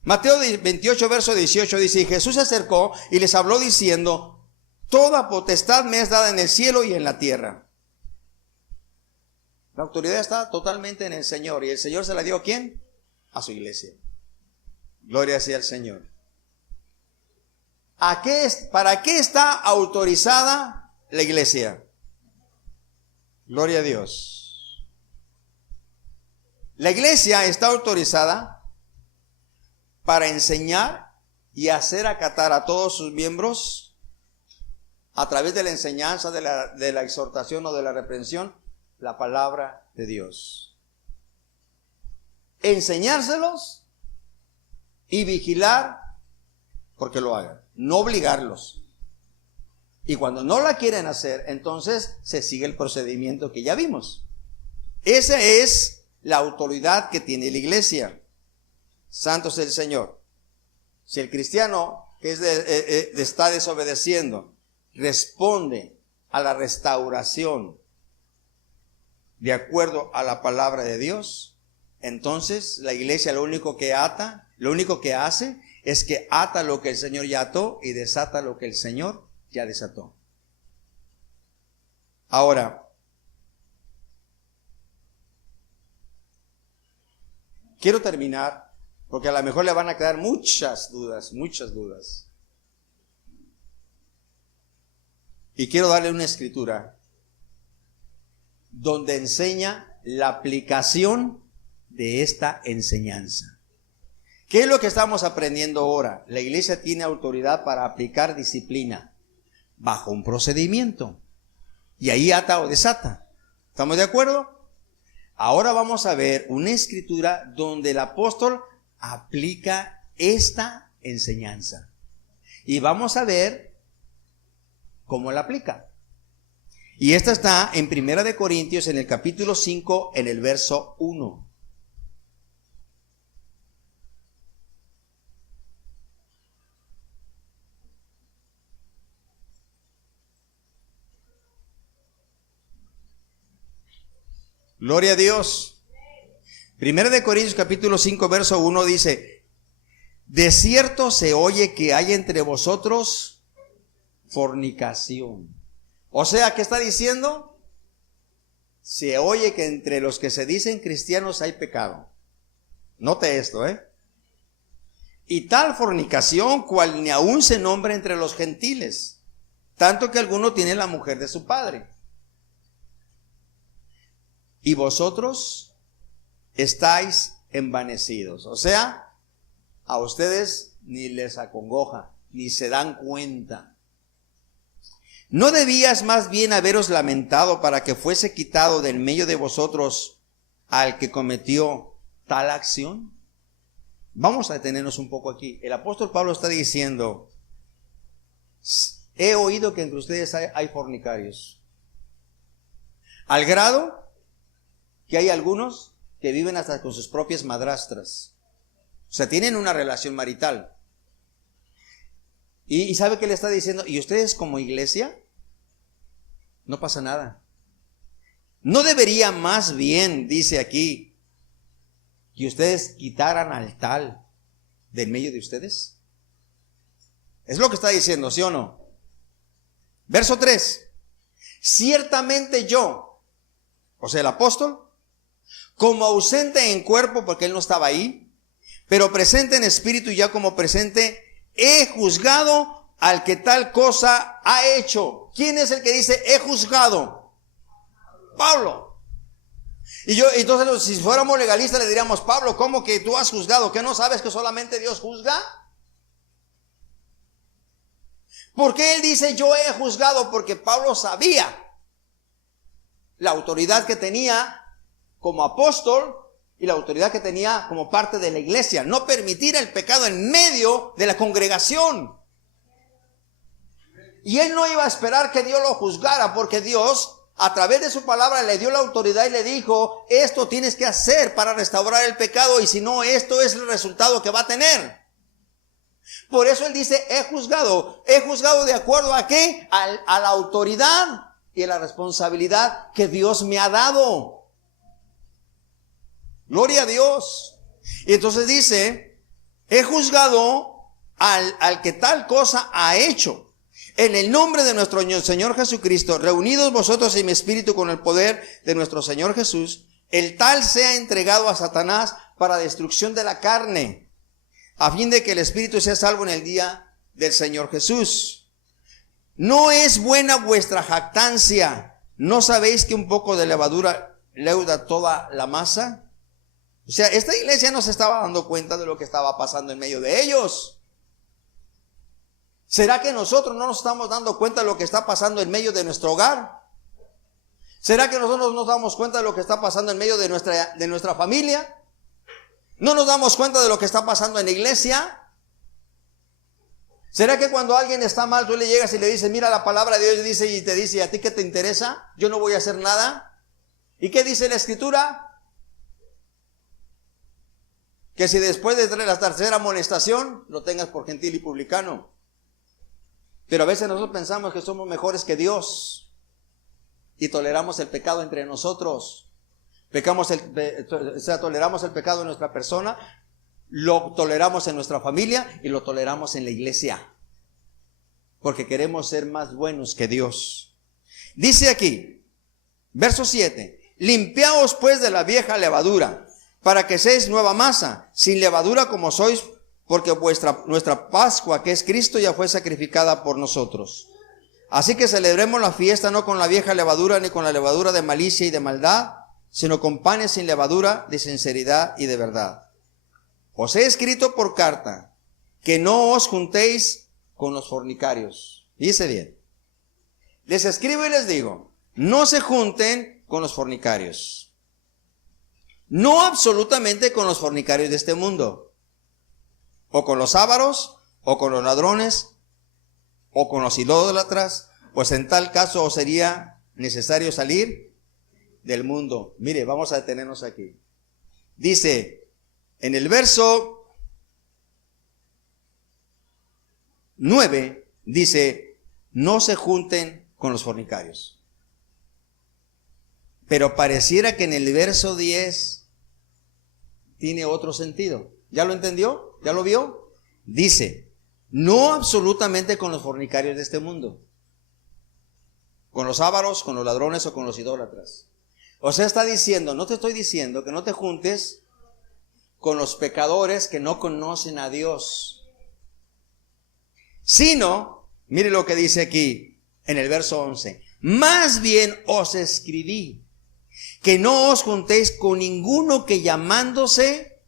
Mateo 28, verso 18 dice, y Jesús se acercó y les habló diciendo, toda potestad me es dada en el cielo y en la tierra. La autoridad está totalmente en el Señor. ¿Y el Señor se la dio a quién? A su iglesia. Gloria sea al Señor. ¿Para qué está autorizada la iglesia? Gloria a Dios. La iglesia está autorizada para enseñar y hacer acatar a todos sus miembros a través de la enseñanza, de la exhortación o de la reprensión, la palabra de Dios. Enseñárselos y vigilar porque lo hagan, no obligarlos. Y cuando no la quieren hacer, entonces se sigue el procedimiento que ya vimos. Esa es la autoridad que tiene la iglesia. Santo es el Señor. Si el cristiano que está desobedeciendo responde a la restauración de acuerdo a la palabra de Dios, entonces la iglesia lo único que hace es que ata lo que el Señor ya ató y desata lo que el Señor ya desató. Ahora, quiero terminar porque a lo mejor le van a quedar muchas dudas. Y quiero darle una escritura donde enseña la aplicación de esta enseñanza. ¿Qué es lo que estamos aprendiendo ahora? La iglesia tiene autoridad para aplicar disciplina bajo un procedimiento. Y ahí ata o desata. ¿Estamos de acuerdo? Ahora vamos a ver una escritura donde el apóstol aplica esta enseñanza. Y vamos a ver cómo la aplica. Y esta está en 1 Corintios, en el capítulo 5, en el verso 1. Gloria a Dios. 1 Corintios capítulo 5 verso 1 dice, de cierto se oye que hay entre vosotros fornicación. O sea, ¿qué está diciendo? Se oye que entre los que se dicen cristianos hay pecado. Note esto, y tal fornicación cual ni aún se nombra entre los gentiles, tanto que alguno tiene la mujer de su padre. Y vosotros estáis envanecidos. O sea, a ustedes ni les acongoja, ni se dan cuenta. ¿No debías más bien haberos lamentado para que fuese quitado del medio de vosotros al que cometió tal acción? Vamos a detenernos un poco aquí. El apóstol Pablo está diciendo, he oído que entre ustedes hay fornicarios. Al grado que hay algunos que viven hasta con sus propias madrastras. O sea, tienen una relación marital. ¿Y sabe qué le está diciendo? ¿Y ustedes como iglesia? No pasa nada. ¿No debería más bien, dice aquí, que ustedes quitaran al tal del medio de ustedes? Es lo que está diciendo, ¿sí o no? Verso 3. Ciertamente yo, o sea, el apóstol, como ausente en cuerpo, porque él no estaba ahí, pero presente en espíritu, ya como presente, he juzgado al que tal cosa ha hecho. ¿Quién es el que dice he juzgado? Pablo. Y entonces, si fuéramos legalistas, le diríamos: Pablo, ¿cómo que tú has juzgado? ¿Qué no sabes que solamente Dios juzga? ¿Por qué él dice yo he juzgado? Porque Pablo sabía la autoridad que tenía como apóstol y la autoridad que tenía como parte de la iglesia. No permitir el pecado en medio de la congregación. Y él no iba a esperar que Dios lo juzgara, porque Dios, a través de su palabra, le dio la autoridad y le dijo: esto tienes que hacer para restaurar el pecado, y si no, esto es el resultado que va a tener. Por eso él dice he juzgado de acuerdo a ¿qué? A la autoridad y a la responsabilidad que Dios me ha dado. Gloria a Dios. Y entonces dice: he juzgado al que tal cosa ha hecho. En el nombre de nuestro Señor Jesucristo, reunidos vosotros en mi espíritu con el poder de nuestro Señor Jesús, el tal sea entregado a Satanás para destrucción de la carne, a fin de que el espíritu sea salvo en el día del Señor Jesús. No es buena vuestra jactancia. ¿No sabéis que un poco de levadura leuda toda la masa? O sea, esta iglesia no se estaba dando cuenta de lo que estaba pasando en medio de ellos. ¿Será que nosotros no nos estamos dando cuenta de lo que está pasando en medio de nuestro hogar? ¿Será que nosotros no nos damos cuenta de lo que está pasando en medio de nuestra familia? ¿No nos damos cuenta de lo que está pasando en la iglesia? ¿Será que cuando alguien está mal, tú le llegas y le dices: mira, la palabra de Dios dice, y te dice: ¿a ti qué te interesa? Yo no voy a hacer nada. ¿Y qué dice la Escritura? Que si después de la tercera amonestación lo tengas por gentil y publicano. Pero a veces nosotros pensamos que somos mejores que Dios y toleramos el pecado entre nosotros. Toleramos el pecado en nuestra persona, lo toleramos en nuestra familia y lo toleramos en la iglesia, porque queremos ser más buenos que Dios. Dice aquí, verso 7: limpiaos pues de la vieja levadura, para que seáis nueva masa, sin levadura como sois, porque nuestra Pascua, que es Cristo, ya fue sacrificada por nosotros. Así que celebremos la fiesta no con la vieja levadura, ni con la levadura de malicia y de maldad, sino con panes sin levadura, de sinceridad y de verdad. Os he escrito por carta que no os juntéis con los fornicarios. Dice bien. Les escribo y les digo: no se junten con los fornicarios. No absolutamente con los fornicarios de este mundo, o con los ávaros, o con los ladrones, o con los idólatras, pues en tal caso os sería necesario salir del mundo. Mire, vamos a detenernos aquí. Dice, en el verso 9, dice: no se junten con los fornicarios. Pero pareciera que en el verso 10 tiene otro sentido. ¿Ya lo entendió? ¿Ya lo vio? Dice: no absolutamente con los fornicarios de este mundo, con los ávaros, con los ladrones o con los idólatras. O sea, está diciendo: no te estoy diciendo que no te juntes con los pecadores que no conocen a Dios, sino, mire lo que dice aquí en el verso 11: más bien os escribí que no os juntéis con ninguno que llamándose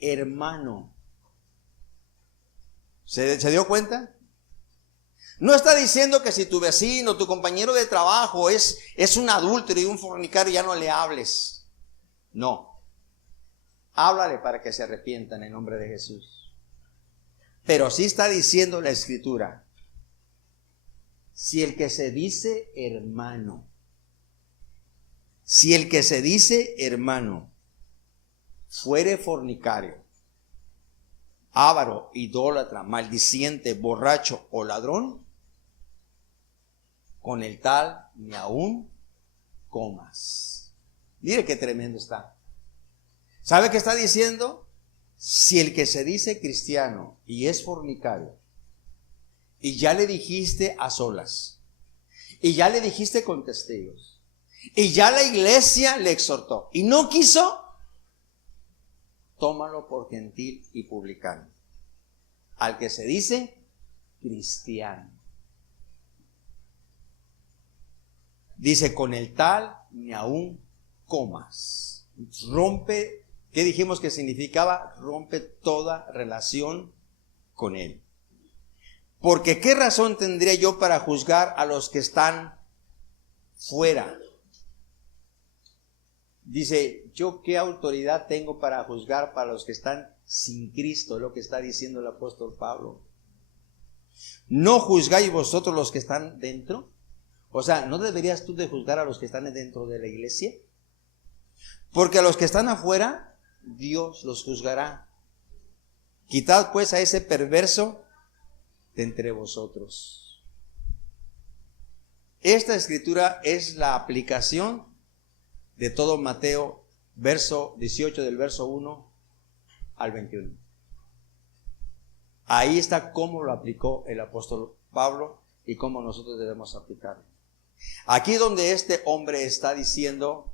hermano. ¿Se dio cuenta? No está diciendo que si tu vecino, tu compañero de trabajo es un adúltero y un fornicario, ya no le hables. No. Háblale para que se arrepienta en el nombre de Jesús. Pero sí está diciendo la Escritura: si el que se dice hermano, fuere fornicario, avaro, idólatra, maldiciente, borracho o ladrón, con el tal ni aún comas. Mire qué tremendo está. ¿Sabe qué está diciendo? Si el que se dice cristiano y es fornicario, y ya le dijiste a solas, y ya le dijiste con testigos, y ya la iglesia le exhortó y no quiso, tómalo por gentil y publicano. Al que se dice cristiano. Dice, con el tal ni aún comas. Rompe, ¿qué dijimos que significaba? Rompe toda relación con él. Porque ¿qué razón tendría yo para juzgar a los que están fuera? Dice, ¿yo qué autoridad tengo para juzgar para los que están sin Cristo? Es lo que está diciendo el apóstol Pablo. ¿No juzgáis vosotros los que están dentro? O sea, ¿no deberías tú de juzgar a los que están dentro de la iglesia? Porque a los que están afuera, Dios los juzgará. Quitad pues a ese perverso de entre vosotros. Esta escritura es la aplicación de todo Mateo, verso 18, del verso 1 al 21. Ahí está cómo lo aplicó el apóstol Pablo y cómo nosotros debemos aplicarlo. Aquí donde este hombre está diciendo,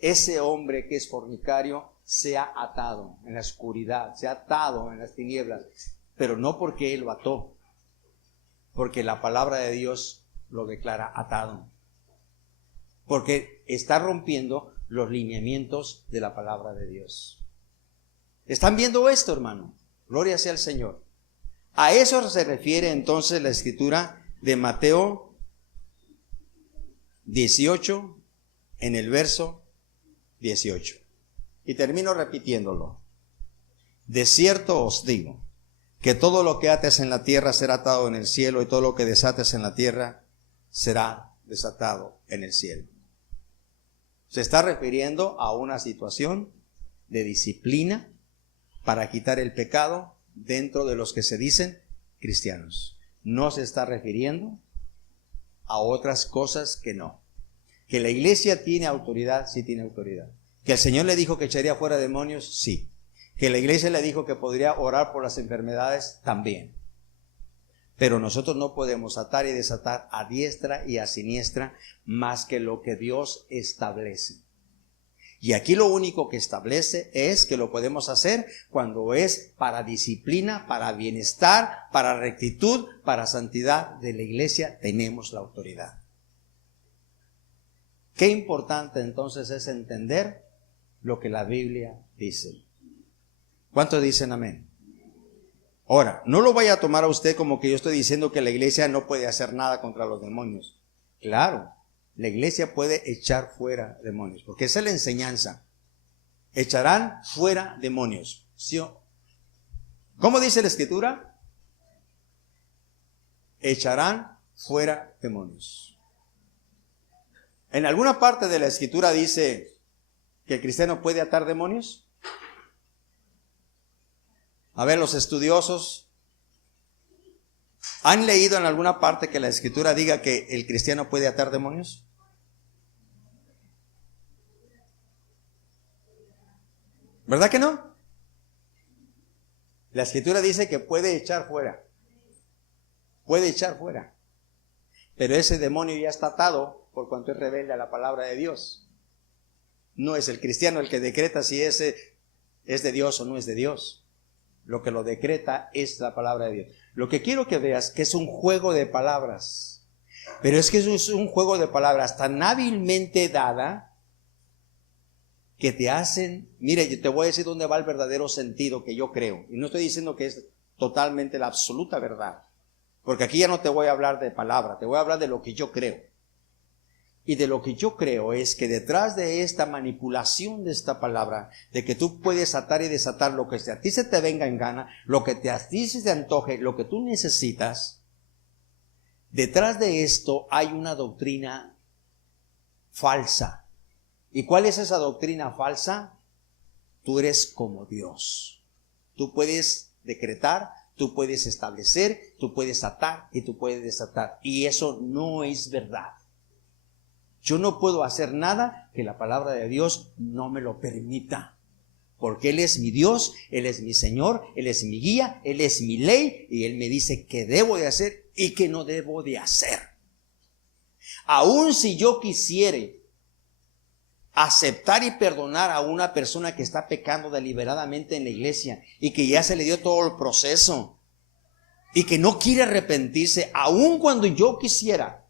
ese hombre que es fornicario sea atado en la oscuridad, sea atado en las tinieblas, pero no porque él lo ató, porque la palabra de Dios lo declara atado, porque está rompiendo los lineamientos de la palabra de Dios. ¿Están viendo esto, hermano? Gloria sea al Señor. A eso se refiere entonces la escritura de Mateo 18 en el verso 18. Y termino repitiéndolo. De cierto os digo, que todo lo que ates en la tierra será atado en el cielo, y todo lo que desates en la tierra será desatado en el cielo. Se está refiriendo a una situación de disciplina para quitar el pecado dentro de los que se dicen cristianos. No se está refiriendo a otras cosas que no. Que la iglesia tiene autoridad, sí tiene autoridad. Que el Señor le dijo que echaría fuera demonios, sí. Que la iglesia le dijo que podría orar por las enfermedades, también. Pero nosotros no podemos atar y desatar a diestra y a siniestra más que lo que Dios establece. Y aquí lo único que establece es que lo podemos hacer cuando es para disciplina, para bienestar, para rectitud, para santidad de la iglesia. Tenemos la autoridad. Qué importante entonces es entender lo que la Biblia dice. ¿Cuántos dicen amén? Ahora, no lo vaya a tomar a usted como que yo estoy diciendo que la iglesia no puede hacer nada contra los demonios. Claro, la iglesia puede echar fuera demonios, porque esa es la enseñanza. Echarán fuera demonios. ¿Sí? ¿Cómo dice la escritura? Echarán fuera demonios. En alguna parte de la escritura dice que el cristiano puede atar demonios. A ver, los estudiosos, ¿han leído en alguna parte que la escritura diga que el cristiano puede atar demonios? ¿Verdad que no? La escritura dice que puede echar fuera. Puede echar fuera. Pero ese demonio ya está atado por cuanto es rebelde a la palabra de Dios. No es el cristiano el que decreta si ese es de Dios o no es de Dios. Lo que lo decreta es la palabra de Dios. Lo que quiero que veas que es un juego de palabras. Pero es que es un juego de palabras tan hábilmente dada que te hacen, mire, yo te voy a decir dónde va el verdadero sentido que yo creo. Y no estoy diciendo que es totalmente la absoluta verdad. Porque aquí ya no te voy a hablar de palabra, te voy a hablar de lo que yo creo. Y de lo que yo creo es que detrás de esta manipulación de esta palabra, de que tú puedes atar y desatar lo que a ti se te venga en gana, lo que a ti se te antoje, lo que tú necesitas, detrás de esto hay una doctrina falsa. ¿Y cuál es esa doctrina falsa? Tú eres como Dios. Tú puedes decretar, tú puedes establecer, tú puedes atar y tú puedes desatar. Y eso no es verdad. Yo no puedo hacer nada que la palabra de Dios no me lo permita. Porque Él es mi Dios, Él es mi Señor, Él es mi guía, Él es mi ley. Y Él me dice qué debo de hacer y qué no debo de hacer. Aun si yo quisiere aceptar y perdonar a una persona que está pecando deliberadamente en la iglesia y que ya se le dio todo el proceso y que no quiere arrepentirse, aun cuando yo quisiera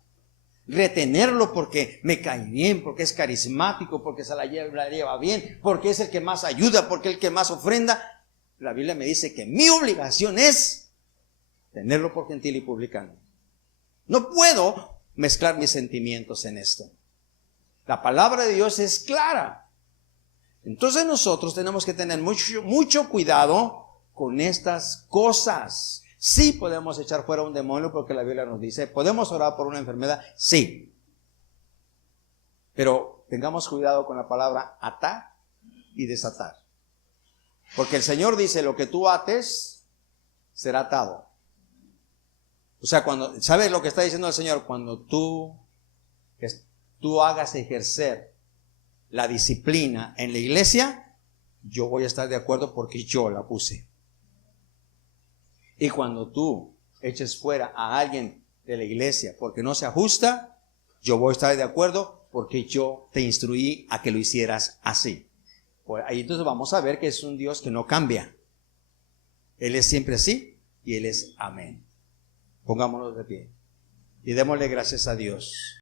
retenerlo porque me cae bien, porque es carismático, porque se la lleva bien, porque es el que más ayuda, porque es el que más ofrenda. La Biblia me dice que mi obligación es tenerlo por gentil y publicano. No puedo mezclar mis sentimientos en esto. La palabra de Dios es clara. Entonces nosotros tenemos que tener mucho cuidado con estas cosas. Sí podemos echar fuera un demonio porque la Biblia nos dice, ¿podemos orar por una enfermedad? Sí. Pero tengamos cuidado con la palabra atar y desatar. Porque el Señor dice, lo que tú ates será atado. O sea, ¿sabes lo que está diciendo el Señor? Cuando tú hagas ejercer la disciplina en la iglesia, yo voy a estar de acuerdo porque yo la puse. Y cuando tú eches fuera a alguien de la iglesia porque no se ajusta, yo voy a estar de acuerdo porque yo te instruí a que lo hicieras así. Pues ahí entonces vamos a ver que es un Dios que no cambia. Él es siempre así y Él es amén. Pongámonos de pie y démosle gracias a Dios.